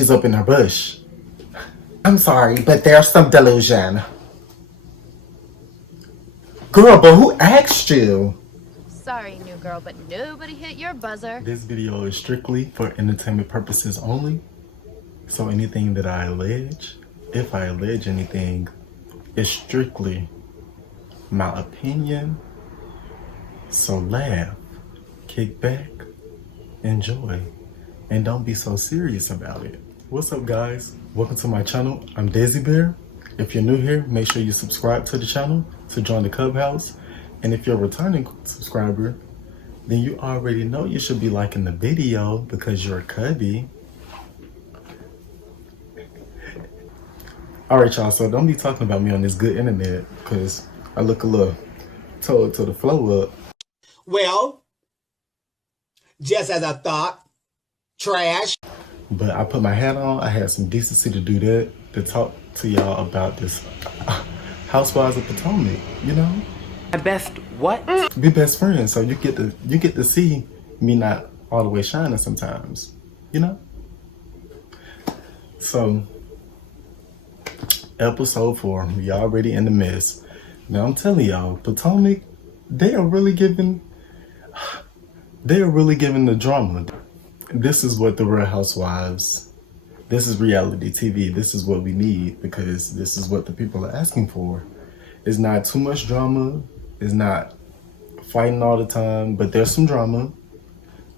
She's up in her bush. I'm sorry, but there's some delusion. Girl, but who asked you? Sorry, new girl, but nobody hit your buzzer. This video is strictly for entertainment purposes only. So anything that I allege, if I allege anything, is strictly my opinion. So laugh, kick back, enjoy, and don't be so serious about it. What's up, guys? Welcome to my channel. I'm Daisy Bear. If you're new here, make sure you subscribe to the channel to join the clubhouse. And if you're a returning subscriber, then you already know you should be liking the video because you're a cubby. All right, y'all, so don't be talking about me on this good internet because I look a little told to the flow up. Well, just as I thought, trash. But I put my hat on. I had some decency to do that, to talk to y'all about this Housewives of Potomac, you know? My best what? Be best friends, so you get to see me not all the way shining sometimes, you know? So, episode 4, we already in the mess. Now I'm telling y'all, Potomac, they are really giving the drama. This is what the Real Housewives, this is reality TV. This is what we need because this is what the people are asking for. It's not too much drama. It's not fighting all the time, but there's some drama.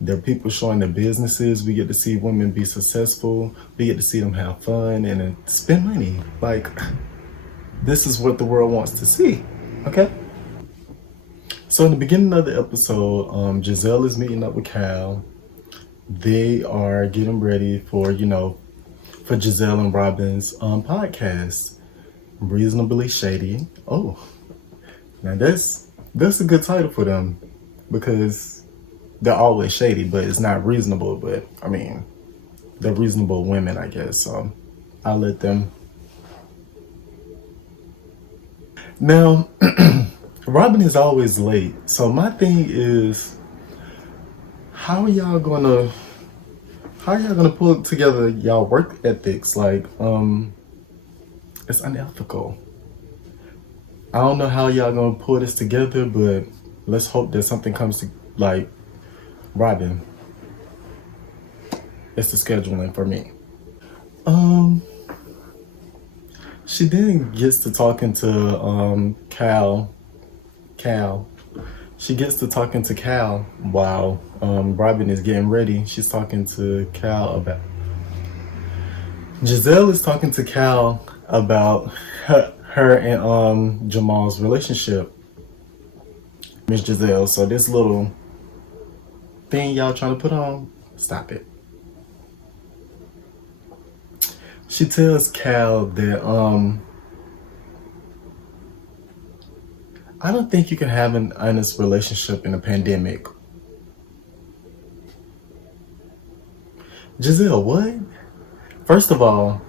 There are people showing their businesses. We get to see women be successful. We get to see them have fun and then spend money. Like, this is what the world wants to see, okay? So in the beginning of the episode, Gizell is meeting up with Cal. They are getting ready for, you know, for Gizell and Robin's podcast, Reasonably Shady. Oh, now that's a good title for them because they're always shady, but it's not reasonable. But I mean, they're reasonable women, I guess. So I'll let them. Now, Robin is always late. So my thing is, how are y'all gonna pull together y'all work ethics? Like, it's unethical. I don't know how y'all gonna pull this together, but let's hope that something comes to, like, Robin. It's the scheduling for me. She then gets to talking to Cal. She gets to talking to Cal while Robin is getting ready. She's talking to Cal about... Gizell is talking to Cal about her and Jamal's relationship. Miss Gizell, so this little thing y'all trying to put on, stop it. She tells Cal that I don't think you can have an honest relationship in a pandemic. Gizell, what? First of all,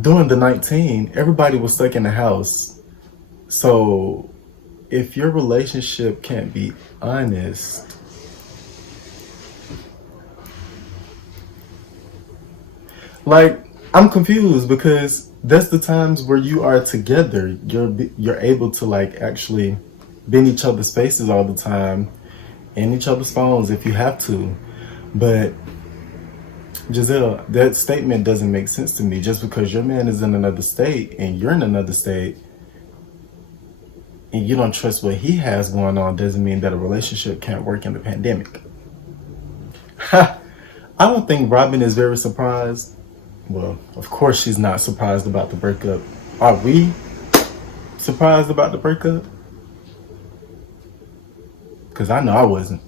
during the 19, everybody was stuck in the house. So if your relationship can't be honest, like, I'm confused because that's the times where you are together. You're able to, like, actually be in each other's faces all the time, in each other's phones if you have to. But Gizell, that statement doesn't make sense to me. Just because your man is in another state and you're in another state and you don't trust what he has going on doesn't mean that a relationship can't work in the pandemic. I don't think Robin is very surprised. Well, of course she's not surprised about the breakup. Are we surprised about the breakup? Because I know I wasn't.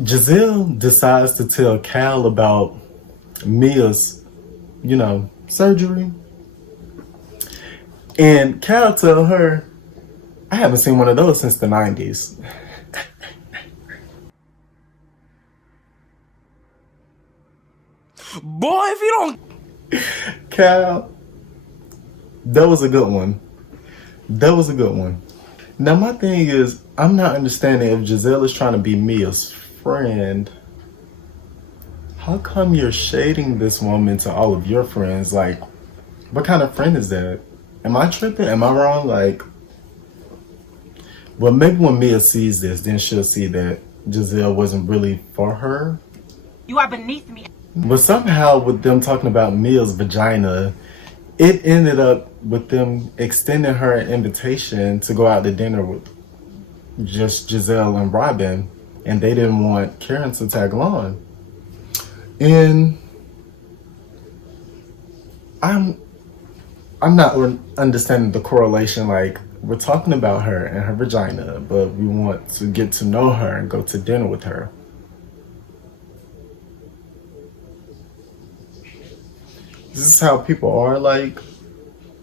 Gizell decides to tell Cal about Mia's, you know, surgery. And Cal tell her, I haven't seen one of those since the 90s. Boy, if you don't... Cal, that was a good one. That was a good one. Now my thing is, I'm not understanding if Gizell is trying to be Mia's friend. how come you're shading this woman to all of your friends? Like, what kind of friend is that? Am I tripping? Am I wrong? Like, well, maybe when Mia sees this, then she'll see that Gizell wasn't really for her. You are beneath me. But somehow with them talking about Mia's vagina, it ended up with them extending her an invitation to go out to dinner with just Gizell and Robin, and they didn't want Karen to tag along. And I'm not understanding the correlation. Like, we're talking about her and her vagina, but we want to get to know her and go to dinner with her. Is this how people are like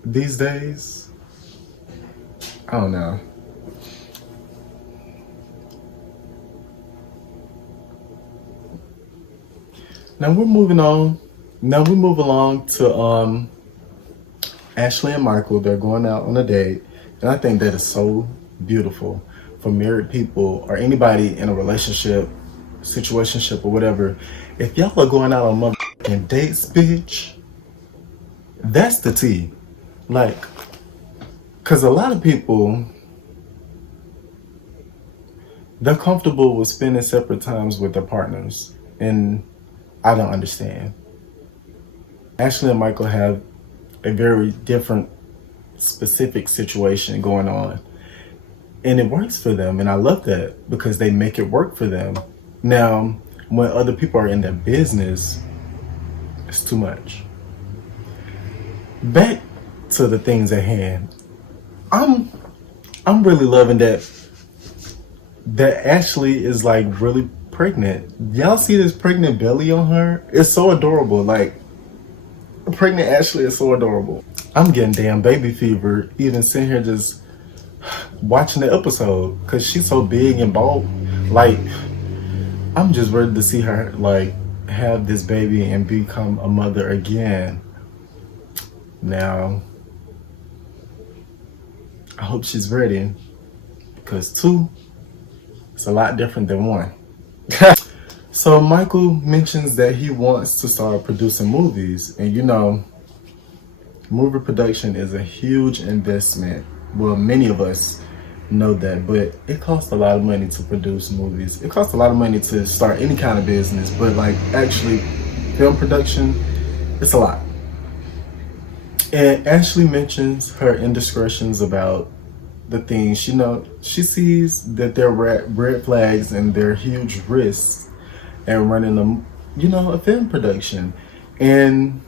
these days? I don't know. Now we're moving on. Now we move along to Ashley and Michael. They're going out on a date. And I think that is so beautiful for married people or anybody in a relationship, situationship, or whatever. If y'all are going out on motherfucking dates, bitch, that's the tea. Like, because a lot of people, they're comfortable with spending separate times with their partners. And I don't understand. Ashley and Michael have a very different, specific situation going on. And it works for them. And I love that because they make it work for them. Now, when other people are in their business, it's too much. Back to the things at hand. I'm really loving that Ashley is like really pregnant. Y'all see this pregnant belly on her? It's so adorable. Like, pregnant Ashley is so adorable. I'm getting damn baby fever even sitting here just watching the episode because she's so big and bold. Like, I'm just ready to see her like have this baby and become a mother again. Now, I hope she's ready because 2 is a lot different than 1. So Michael mentions that he wants to start producing movies, and you know, movie production is a huge investment. Well, many of us know that, but it costs a lot of money to produce movies. It costs a lot of money to start any kind of business, but like actually film production, it's a lot. And Ashley mentions her indiscretions about the things she sees that they're red flags and they're huge risks and running a film production. And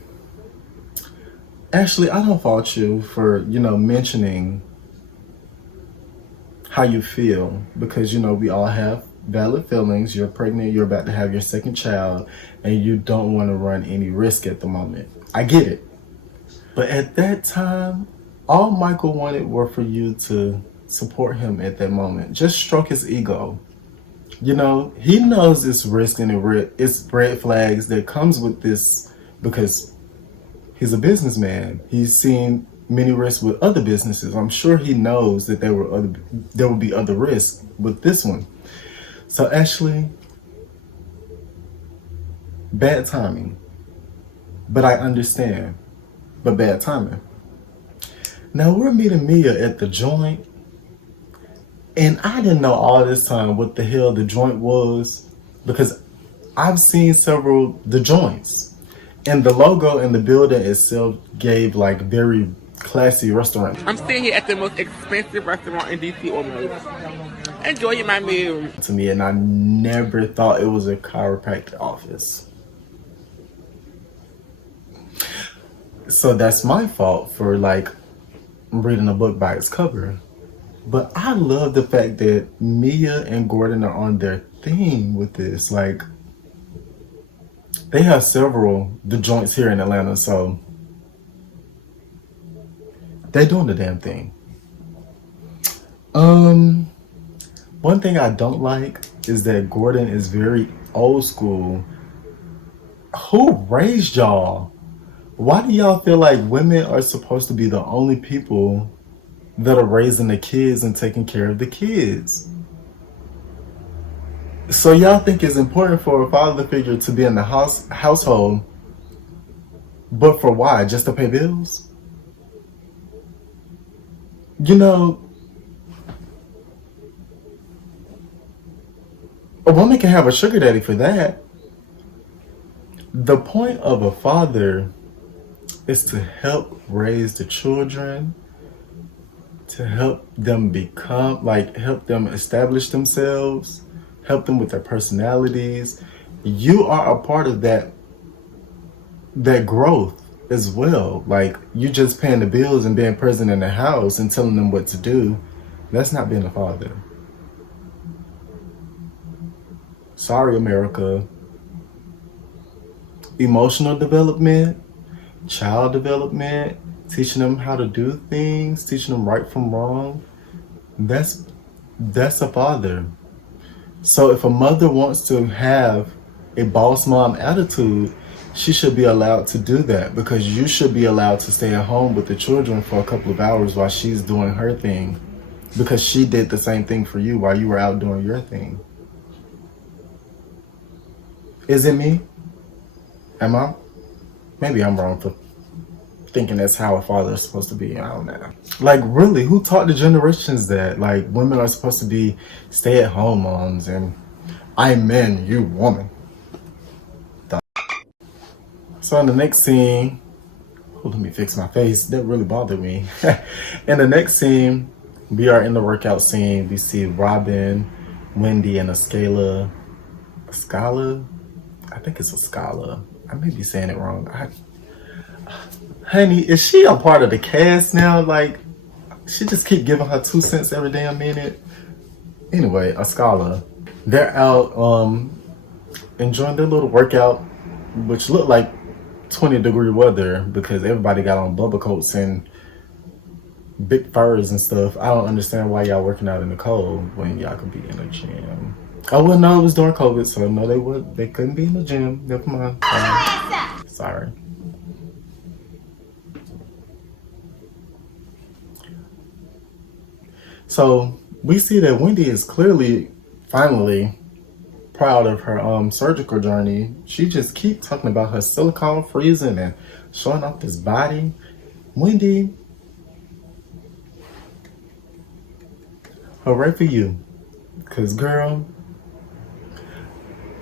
Ashley, I don't fault you for mentioning how you feel, because we all have valid feelings. You're pregnant, you're about to have your second child, and you don't want to run any risk at the moment. I get it. But at that time, all Michael wanted were for you to support him at that moment. Just stroke his ego. He knows it's risk and it's red flags that comes with this because he's a businessman. He's seen many risks with other businesses. I'm sure he knows that there will be other risks with this one. So Ashley, bad timing. But I understand. But bad timing. Now we're meeting Mia at the joint, and I didn't know all this time what the hell the joint was, because I've seen the joints, and the logo and the building itself gave like very classy restaurant. I'm staying here at the most expensive restaurant in DC almost. Enjoying my meal. To me, and I never thought it was a chiropractic office. So that's my fault for reading a book by its cover. But I love the fact that Mia and Gordon are on their theme with this. Like, they have the joints here in Atlanta, so they're doing the damn thing. One thing I don't like is that Gordon is very old school. Who raised y'all? Why do y'all feel like women are supposed to be the only people that are raising the kids and taking care of the kids? So y'all think it's important for a father figure to be in the household, but for why? Just to pay bills? You know, a woman can have a sugar daddy for that. The point of a father is to help raise the children, to help them become, like, help them establish themselves, help them with their personalities. You are a part of that growth as well. Like, you just paying the bills and being present in the house and telling them what to do. That's not being a father. Sorry, America. Emotional development, child development, teaching them how to do things, teaching them right from wrong. That's a father. So if a mother wants to have a boss mom attitude, she should be allowed to do that, because you should be allowed to stay at home with the children for a couple of hours while she's doing her thing, because she did the same thing for you while you were out doing your thing. Is it me? Am I? Maybe I'm wrong for thinking that's how a father is supposed to be. I don't know. Like, really, who taught the generations that, like, women are supposed to be stay-at-home moms and I'm men, you woman? So in the next scene, let me fix my face. That really bothered me. In the next scene, we are in the workout scene. We see Robin, Wendy, and Escala. Escala? I think it's Escala. I may be saying it wrong. Honey, is she a part of the cast now? Like, she just keep giving her 2 cents every damn minute. Anyway, Escala. They're out enjoying their little workout, which looked like 20-degree weather because everybody got on bubble coats and big furs and stuff. I don't understand why y'all working out in the cold when y'all could be in a gym. Oh, well, no, it was during COVID, so no, they couldn't be in the gym. Never mind. Sorry. So we see that Wendy is clearly, finally, proud of her surgical journey. She just keeps talking about her silicone freezing and showing off this body. Wendy, hooray for you. Because, girl,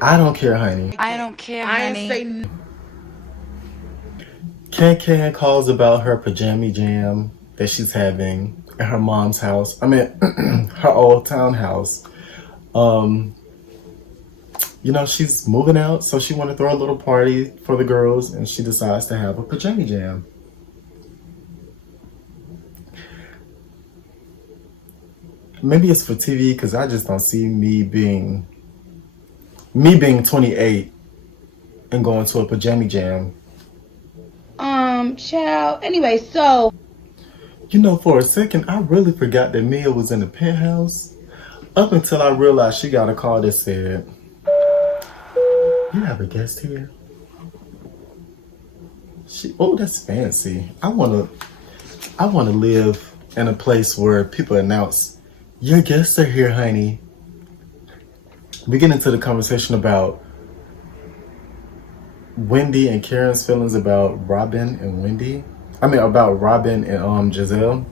I don't care, honey. I don't care, honey. Can calls about her pajama jam that she's having at her mom's house. I mean, her old townhouse. You know, she's moving out, so she want to throw a little party for the girls, and she decides to have a pajama jam. Maybe it's for TV, because I just don't see me being 28 and going to a pajama jam. Child. Anyway, so. You know, for a second, I really forgot that Mia was in the penthouse. Up until I realized she got a call that said, "You have a guest here." Oh, that's fancy. I wanna live in a place where people announce, "Your guests are here, honey." We get into the conversation about Wendy and Karen's feelings about Robin and Wendy. I mean, about Robin and Gizell.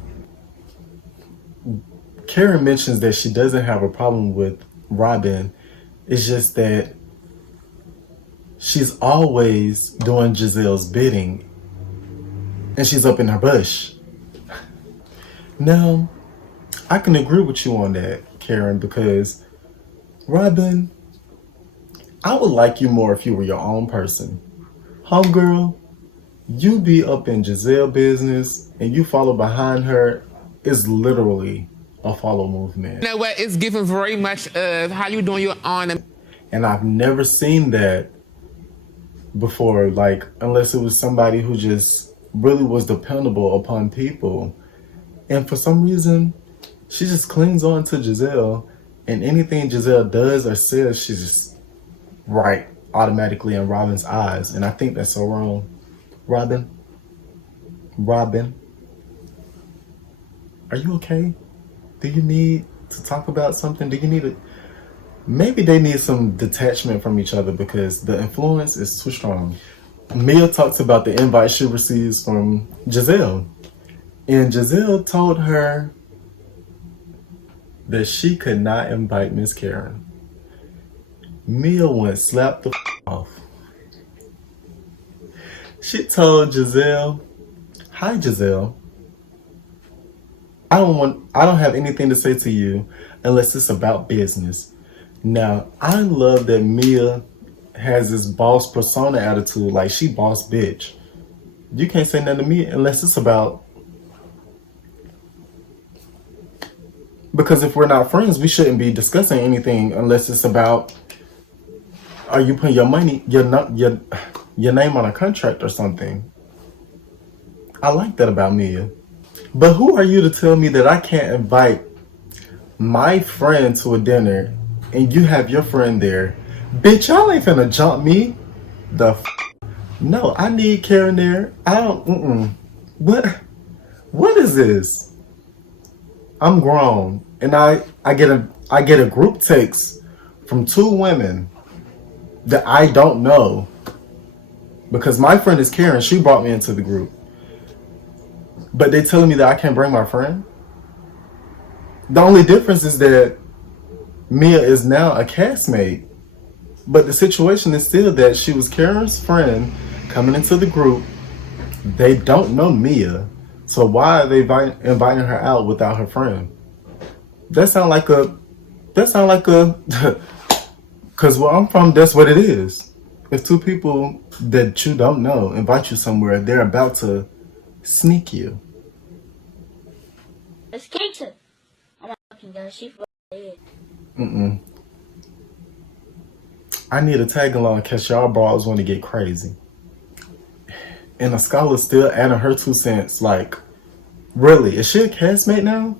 Karen mentions that she doesn't have a problem with Robin. It's just that she's always doing Gizell's bidding, and she's up in her bush. Now, I can agree with you on that, Karen, because Robin, I would like you more if you were your own person. Homegirl, you be up in Gizell business and you follow behind her is literally a follow movement. You know what? It's given very much of how you doing your own. And I've never seen that before, like, unless it was somebody who just really was dependable upon people. And for some reason, she just clings on to Gizell, and anything Gizell does or says, she's just right automatically in Robin's eyes. And I think that's so wrong. Robin, are you okay? Do you need to talk about something? Do you need maybe they need some detachment from each other because the influence is too strong. Mia talks about the invite she receives from Gizell. And Gizell told her that she could not invite Miss Karen. Mia went slapped the off. She told Gizell, "Hi Gizell. I don't have anything to say to you unless it's about business." Now, I love that Mia has this boss persona attitude, like she boss bitch. You can't say nothing to me unless it's about, because if we're not friends, we shouldn't be discussing anything unless it's about, are you putting your money, your name on a contract or something? I like that about Mia. But who are you to tell me that I can't invite my friend to a dinner and you have your friend there? Bitch, y'all ain't finna jump me. No, I need Karen there. I don't, What is this? I'm grown and I get a group text from two women that I don't know because my friend is Karen. She brought me into the group. But they telling me that I can't bring my friend? The only difference is that Mia is now a castmate. But the situation is still that she was Karen's friend coming into the group. They don't know Mia. So why are they inviting her out without her friend? That sound like a, because where I'm from, that's what it is. If two people that you don't know invite you somewhere, they're about to sneak you. It's Keisha. I'm fucking done. She dead. I need a tag along because y'all bras want to get crazy. And the scholar's still adding her 2 cents. Like, really? Is she a castmate now?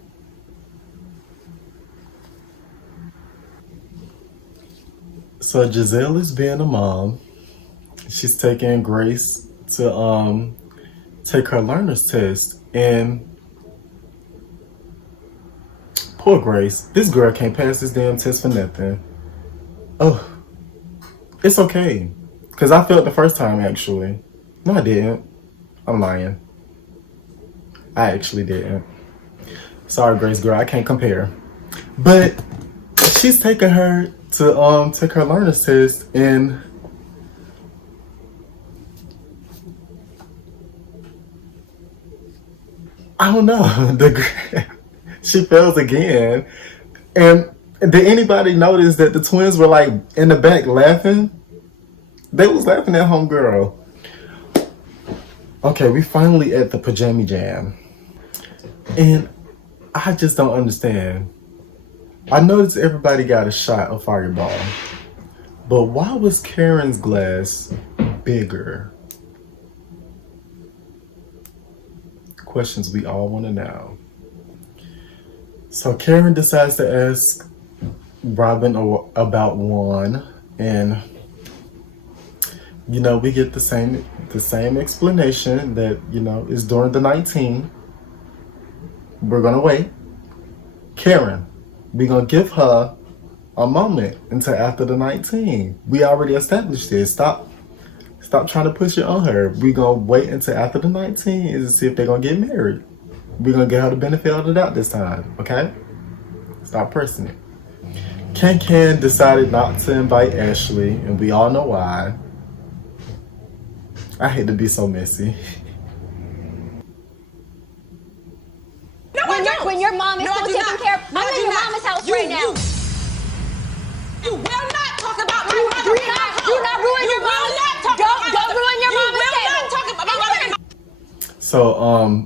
So Gizell is being a mom. She's taking Grace to take her learner's test. And poor Grace. This girl can't pass this damn test for nothing. Oh. It's okay. Because I failed the first time, actually. No, I didn't. I'm lying. I actually didn't. Sorry, Grace girl. I can't compare. But she's taking her to take her learner's test, and I don't know. She fails again. And did anybody notice that the twins were like in the back laughing? They was laughing at homegirl. Okay, we finally at the pajama jam. And I just don't understand. I noticed everybody got a shot of Fireball. But why was Karen's glass bigger? Questions we all want to know. So Karen decides to ask Robin about Juan, and you know, we get the same explanation that, you know, is during the 19. We're gonna wait. Karen, we're gonna give her a moment until after the 19. We already established this. Stop trying to push it on her. We're gonna wait until after the 19 to see if they're gonna get married. We're gonna get her the benefit of the doubt this time, okay? Stop pressing it. Ken decided not to invite Ashley, and we all know why. I hate to be so messy. No, I don't. When your mom is No, I still do taking not. care of, No, I'm I in do your not. mama's house right now. You will not talk about my mother. Do not ruin your mama's. Don't ruin your mama's table. You will not talk about my mother. So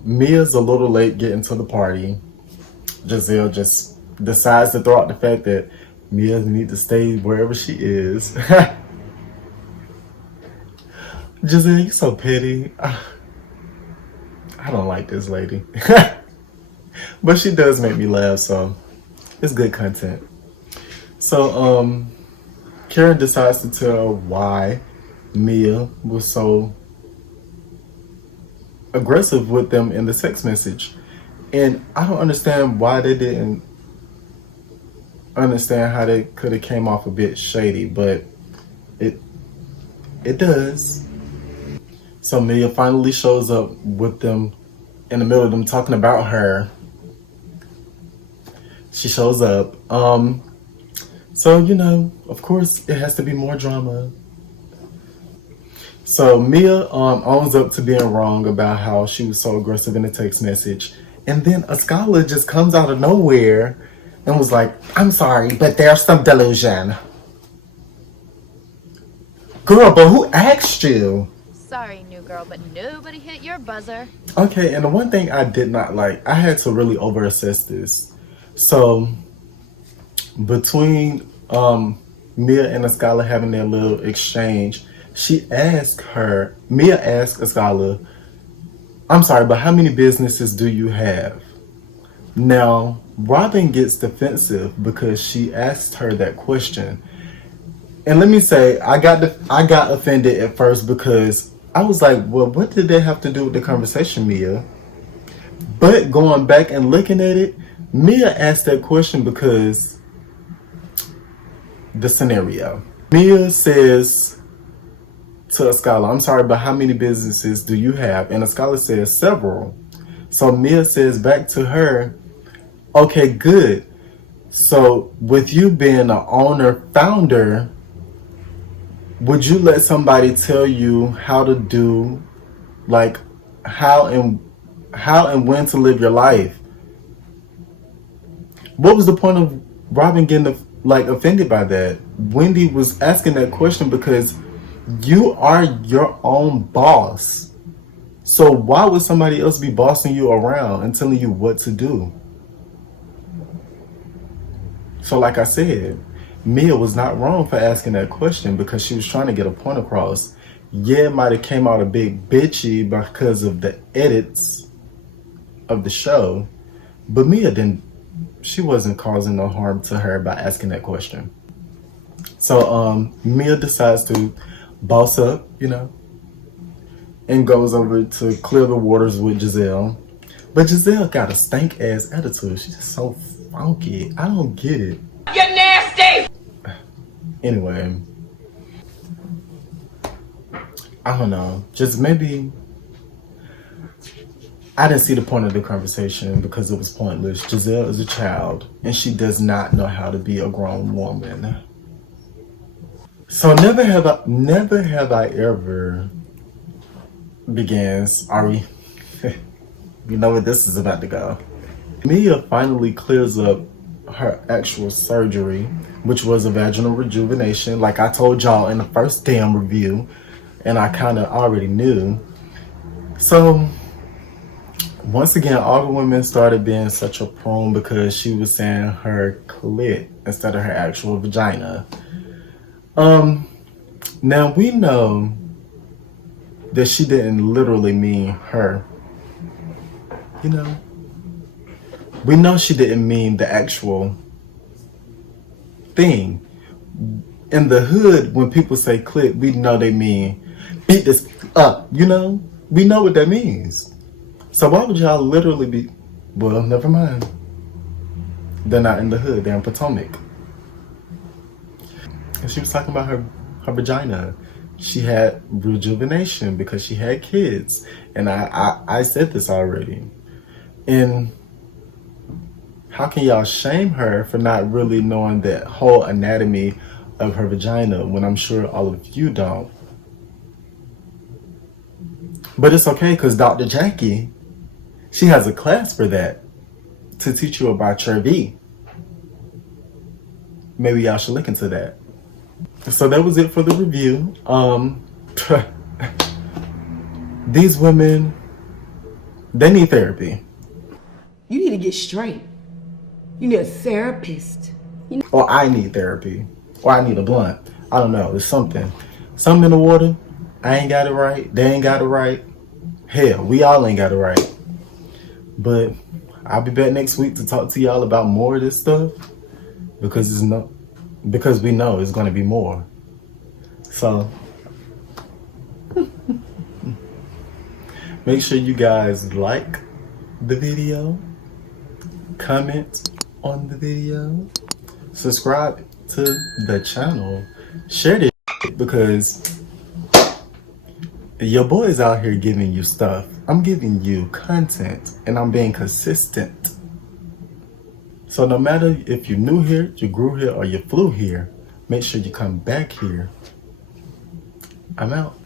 Mia's a little late getting to the party. Gizell just decides to throw out the fact that Mia needs to stay wherever she is. Gizell, you're so petty. I don't like this lady. But she does make me laugh, so it's good content. So Karen decides to tell why Mia was so aggressive with them in the text message. And I don't understand why they didn't understand how they could have came off a bit shady, but it does. So Mia finally shows up with them in the middle of them talking about her. She shows up. So, you know, of course it has to be more drama. So Mia owns up to being wrong about how she was so aggressive in a text message. And then a scholar just comes out of nowhere and was like, I'm sorry, but there's some delusion. Girl, but who asked you? Sorry, new girl, but nobody hit your buzzer. Okay, and the one thing I did not like, I had to really over-assess this. So, between Mia and a scholar having their little exchange, Mia asked a scholar, I'm sorry, but how many businesses do you have? Now, Robin gets defensive because she asked her that question. And let me say, I got offended at first because I was like, well, what did that have to do with the conversation, Mia? But going back and looking at it, Mia asked that question because the scenario. Mia says to a scholar, I'm sorry, but how many businesses do you have? And a scholar says several. So Mia says back to her, okay, good. So with you being an owner, founder, would you let somebody tell you how to do, like, how and when to live your life? What was the point of Robin getting offended by that? Wendy was asking that question because you are your own boss. So why would somebody else be bossing you around and telling you what to do? So like I said, Mia was not wrong for asking that question because she was trying to get a point across. Yeah, it might have came out a bit bitchy because of the edits of the show, but she wasn't causing no harm to her by asking that question. So Mia decides to boss up, you know, and goes over to clear the waters with Gizell. But Gizell got a stank ass attitude. She's just so funky. I don't get it. You're nasty! Anyway, I don't know. Just maybe I didn't see the point of the conversation because it was pointless. Gizell is a child and she does not know how to be a grown woman. So never have I ever begins. Ari, you know where this is about to go. Mia finally clears up her actual surgery, which was a vaginal rejuvenation, like I told y'all in the first damn review, and I kind of already knew. So once again, all the women started being such a prune because she was saying her clit instead of her actual vagina. Now we know that she didn't literally mean her. You know, we know she didn't mean the actual thing. In the hood, when people say clit, we know they mean beat this up, you know? We know what that means. So why would y'all literally be, well, never mind. They're not in the hood, they're in Potomac. And she was talking about her vagina. She had rejuvenation because she had kids. And I said this already. And how can y'all shame her for not really knowing the whole anatomy of her vagina when I'm sure all of you don't? But it's okay because Dr. Jackie, she has a class for that to teach you about your V. Maybe y'all should look into that. So that was it for the review. These women, they need therapy. You need to get straight. You need a therapist. Or I need therapy. Or I need a blunt. I don't know. There's something. Something in the water. I ain't got it right. They ain't got it right. Hell, we all ain't got it right. But I'll be back next week to talk to y'all about more of this stuff. Because we know it's going to be more. So make sure you guys like the video, comment on the video, subscribe to the channel, share this shit, because your boy is out here giving you stuff. I'm giving you content and I'm being consistent. So no matter if you're new here, you grew here, or you flew here, make sure you come back here. I'm out.